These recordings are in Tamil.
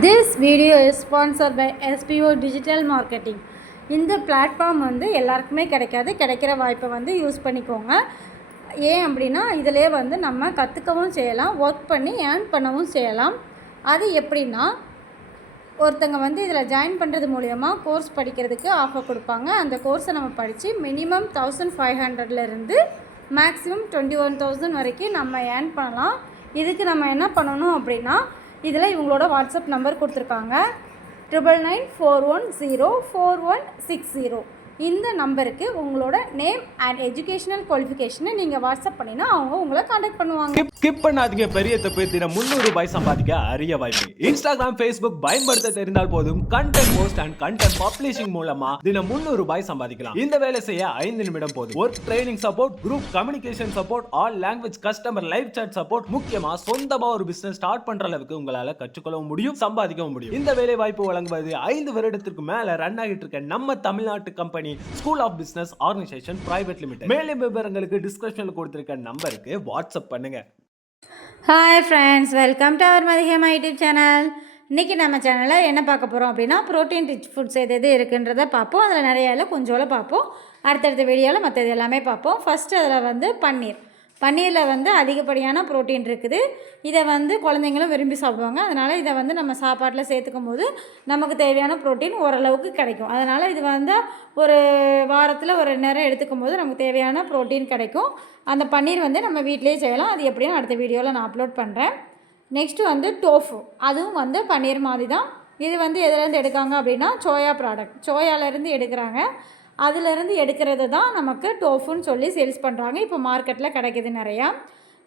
This video is sponsored by SPO Digital Marketing. இந்த பிளாட்ஃபார்ம் வந்து எல்லாருக்குமே கிடைக்கிற வாய்ப்பை வந்து யூஸ் பண்ணிக்கோங்க. ஏன் அப்படின்னா இதிலே வந்து நம்ம கற்றுக்கவும் செய்யலாம், ஒர்க் பண்ணி ஏர்ன் பண்ணவும் செய்யலாம். அது எப்படின்னா, ஒருத்தங்க வந்து இதில் ஜாயின் பண்ணுறது மூலயமா கோர்ஸ் படிக்கிறதுக்கு ஆஃபர் கொடுப்பாங்க. அந்த கோர்ஸை நம்ம படித்து மினிமம் 1500லேருந்து மேக்ஸிமம் 21,000 வரைக்கும் நம்ம ஏர்ன் பண்ணலாம். இதுக்கு நம்ம என்ன பண்ணணும் அப்படின்னா, இதில் இவங்களோட வாட்ஸ்அப் நம்பர் கொடுத்துருக்காங்க 9994104160. இந்த நம்பருக்கு உங்களோட நேம் அண்ட் எஜுகேஷனல் குவாலிஃபிகேஷனை நீங்கள் வாட்ஸ்அப் பண்ணினா அவங்க உங்களை காண்டாக்ட் பண்ணுவாங்க. ஸ்கிப் பண்ணாதீங்க. பெரிய தப்பு. தினம் 300 ரூபாய் சம்பாதிக்க அரிய வாய்ப்பு. இன்ஸ்டாகிராம், ஃபேஸ்புக் பயன்படுத்த தெரிந்தால் போதும். Content post and content publishing மூலமா தினம் 300 ரூபாய் சம்பாதிக்கலாம். இந்த வேலை செய்ய 5 நிமிடம் போதும். Work training support, group communication support, all language customer live chat support, முக்கியமா சொந்தமா ஒரு பிசினஸ் ஸ்டார்ட் பண்ற அளவுக்கு உங்களால கற்றுக்கொள்ளவும் முடியும், சம்பாதிக்கவும் முடியும். இந்த வேலை வாய்ப்பு வழங்குவது 5 வருடத்திற்கு மேல ரன் ஆகிட்டு இருக்க நம்ம தமிழ்நாட்டு company school of business organisation private limited. மேலும் விவரங்களுக்கு டிஸ்கிரிப்ஷன்ல கொடுத்திருக்க நம்பருக்கு வாட்ஸ்அப் பண்ணுங்க. Hi friends, welcome to our மதிகமா யூடியூப் சேனல். இன்றைக்கி நம்ம சேனலில் என்ன பார்க்க போகிறோம் அப்படின்னா, ப்ரோட்டீன் ரிச் ஃபுட்ஸ் எது இருக்குன்றதை பார்ப்போம். அதில் நிறைய கொஞ்சோல பார்ப்போம். அடுத்தடுத்த வீடியோவில் மற்றது எல்லாமே பார்ப்போம். ஃபஸ்ட்டு அதில் வந்து பன்னீரில் வந்து அதிகப்படியான ப்ரோட்டீன் இருக்குது. இதை வந்து குழந்தைங்களும் விரும்பி சாப்பிடுவாங்க. அதனால் இதை வந்து நம்ம சாப்பாட்டில் சேர்த்துக்கும் போது நமக்கு தேவையான ப்ரோட்டீன் ஓரளவுக்கு கிடைக்கும். அதனால் இது வந்து ஒரு வாரத்தில் ஒரு நேரம் எடுத்துக்கும் போது நமக்கு தேவையான ப்ரோட்டீன் கிடைக்கும். அந்த பன்னீர் வந்து நம்ம வீட்டிலேயே செய்யலாம். அது எப்படின்னு அடுத்த வீடியோவில் நான் அப்லோட் பண்ணுறேன். நெக்ஸ்ட்டு வந்து டோஃபு, அதுவும் வந்து பன்னீர் மாதிரி தான். இது வந்து எதுலேருந்து எடுக்காங்க அப்படின்னா, சோயா ப்ராடக்ட், சோயாவிலேருந்து எடுக்கிறாங்க. அதிலிருந்து எடுக்கிறது தான் நமக்கு டோஃபுன்னு சொல்லி சேல்ஸ் பண்ணுறாங்க. இப்போ மார்க்கெட்டில் கிடைக்கிது நிறையா.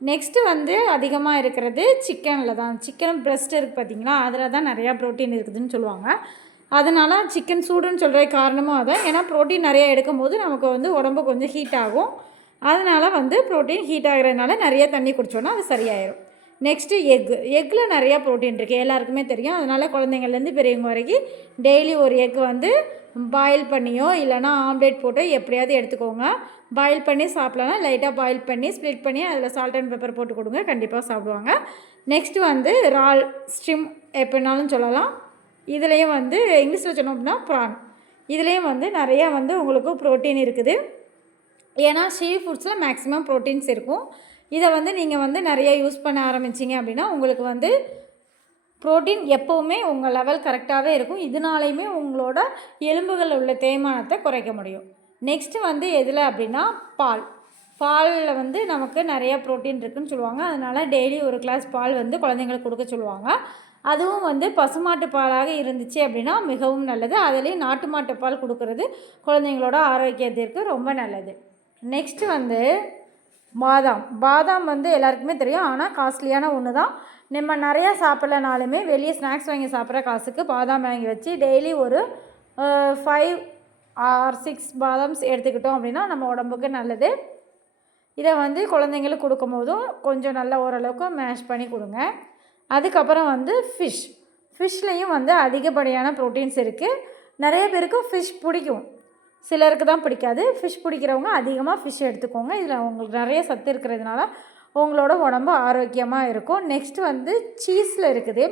நெக்ஸ்ட்டு வந்து அதிகமாக இருக்கிறது சிக்கனில் தான். சிக்கன் பிரெஸ்ட் இருக்குது பார்த்திங்களா, அதில் தான் நிறையா ப்ரோட்டீன் இருக்குதுன்னு சொல்லுவாங்க. அதனால் சிக்கன் சூடுன்னு சொல்கிற காரணமும் அதான். ஏன்னா ப்ரோட்டீன் நிறையா எடுக்கும் போது நமக்கு வந்து உடம்பு கொஞ்சம் ஹீட் ஆகும். அதனால் வந்து ப்ரோட்டீன் ஹீட் ஆகிறதுனால நிறைய தண்ணி குடித்தோன்னா அது சரியாயிடும். நெக்ஸ்ட்டு எக்கில் நிறையா ப்ரோட்டீன் இருக்குது, எல்லாருக்குமே தெரியும். அதனால் குழந்தைங்கள்லேருந்து பெரியவங்க வரைக்கும் டெய்லி ஒரு எக் வந்து பாயில் பண்ணியோ இல்லைனா ஆம்லேட் போட்டோ எப்படியாவது எடுத்துக்கோங்க. பாயில் பண்ணி சாப்பிட்லாம், லைட்டாக பாயில் பண்ணி ஸ்ப்ளிட் பண்ணி அதில் சால்ட் அண்ட் பெப்பர் போட்டு கொடுங்க, கண்டிப்பாக சாப்பிடுவாங்க. நெக்ஸ்ட்டு வந்து ரால் ஸ்ட்ரிம் எப்படினாலும் சொல்லலாம். இதுலேயும் வந்து இங்கிலீஷில் சொன்னோம் அப்படின்னா ப்ரான். இதுலேயும் வந்து நிறையா வந்து உங்களுக்கு ப்ரோட்டீன் இருக்குது. ஏன்னா சீ ஃபுட்ஸில் மேக்ஸிமம் ப்ரோட்டீன்ஸ் இருக்கும். இதை வந்து நீங்கள் வந்து நிறைய யூஸ் பண்ண ஆரம்பிச்சிங்க அப்படின்னா உங்களுக்கு வந்து ப்ரோட்டீன் எப்போவுமே உங்கள் லெவல் கரெக்டாகவே இருக்கும். இதனாலையுமே உங்களோட எலும்புகளில் உள்ள தேய்மானத்தை குறைக்க முடியும். நெக்ஸ்ட்டு வந்து எதில் அப்படின்னா பாலில் வந்து நமக்கு நிறையா ப்ரோட்டீன் இருக்குதுன்னு சொல்லுவாங்க. அதனால் டெய்லி ஒரு கிளாஸ் பால் வந்து குழந்தைங்களுக்கு கொடுக்க சொல்லுவாங்க. அதுவும் வந்து பசுமாட்டு பாலாக இருந்துச்சு அப்படின்னா மிகவும் நல்லது. அதுலேயும் நாட்டு மாட்டு பால் கொடுக்கறது குழந்தைங்களோட ஆரோக்கியத்திற்கு ரொம்ப நல்லது. நெக்ஸ்ட்டு வந்து பாதாம் வந்து எல்லாருக்குமே தெரியும், ஆனால் காஸ்ட்லியான ஒன்று தான். நம்ம நிறையா சாப்பிட்லனாலுமே வெளியே ஸ்நாக்ஸ் வாங்கி சாப்பிட்ற காசுக்கு பாதாம் வாங்கி வச்சு டெய்லி ஒரு 5 or 6 பாதாம்ஸ் எடுத்துக்கிட்டோம் அப்படின்னா நம்ம உடம்புக்கு நல்லது. இதை வந்து குழந்தைங்களுக்கு கொடுக்கும் போதும் கொஞ்சம் நல்லா ஓரளவுக்கு மேஷ் பண்ணி கொடுங்க. அதுக்கப்புறம் வந்து ஃபிஷ்லேயும் வந்து அதிகப்படியான ப்ரோட்டீன்ஸ் இருக்குது. நிறைய பேருக்கு ஃபிஷ் பிடிக்கும், சிலருக்கு தான் பிடிக்காது. ஃபிஷ் பிடிக்கிறவங்க அதிகமாக ஃபிஷ் எடுத்துக்கோங்க. இதில் உங்களுக்கு நிறைய சத்து இருக்கிறதுனால உங்களோட உடம்பு ஆரோக்கியமாக இருக்கும். நெக்ஸ்ட் வந்து சீஸில் இருக்குது.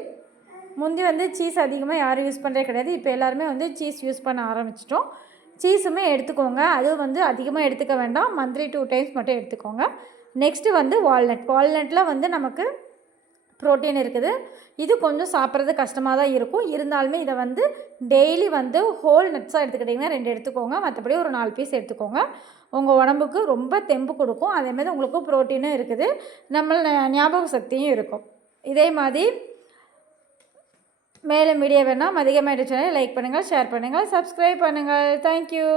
முந்தி வந்து சீஸ் அதிகமாக யாரும் யூஸ் பண்ணுறே கிடையாது. இப்போ எல்லாருமே வந்து சீஸ் யூஸ் பண்ண ஆரம்பிச்சிட்டோம். சீஸுமே எடுத்துக்கோங்க, அதுவும் வந்து அதிகமாக எடுத்துக்க வேண்டாம், மந்த்லி 2 times மட்டும் எடுத்துக்கோங்க. நெக்ஸ்ட்டு வந்து வால்நட்டில் வந்து நமக்கு ப்ரோட்டீன் இருக்குது. இது கொஞ்சம் சாப்பிட்றது கஷ்டமாக தான் இருக்கும். இருந்தாலுமே இதை வந்து டெய்லி வந்து ஹோல் நட்ஸாக எடுத்துக்கிட்டிங்கன்னா 2 எடுத்துக்கோங்க, மற்றபடி ஒரு 4 பீஸ் எடுத்துக்கோங்க. உங்கள் உடம்புக்கு ரொம்ப தெம்பு கொடுக்கும். அதேமாதிரி உங்களுக்கு ப்ரோட்டீனும் இருக்குது, நம்ம ஞாபக சக்தியும் இருக்கும். இதே மாதிரி மேலும் வீடியோ வேணால் மதிகமா யூடியூப் சேனலை லைக் பண்ணுங்கள், ஷேர் பண்ணுங்கள், சப்ஸ்கிரைப் பண்ணுங்கள். தேங்க்யூ.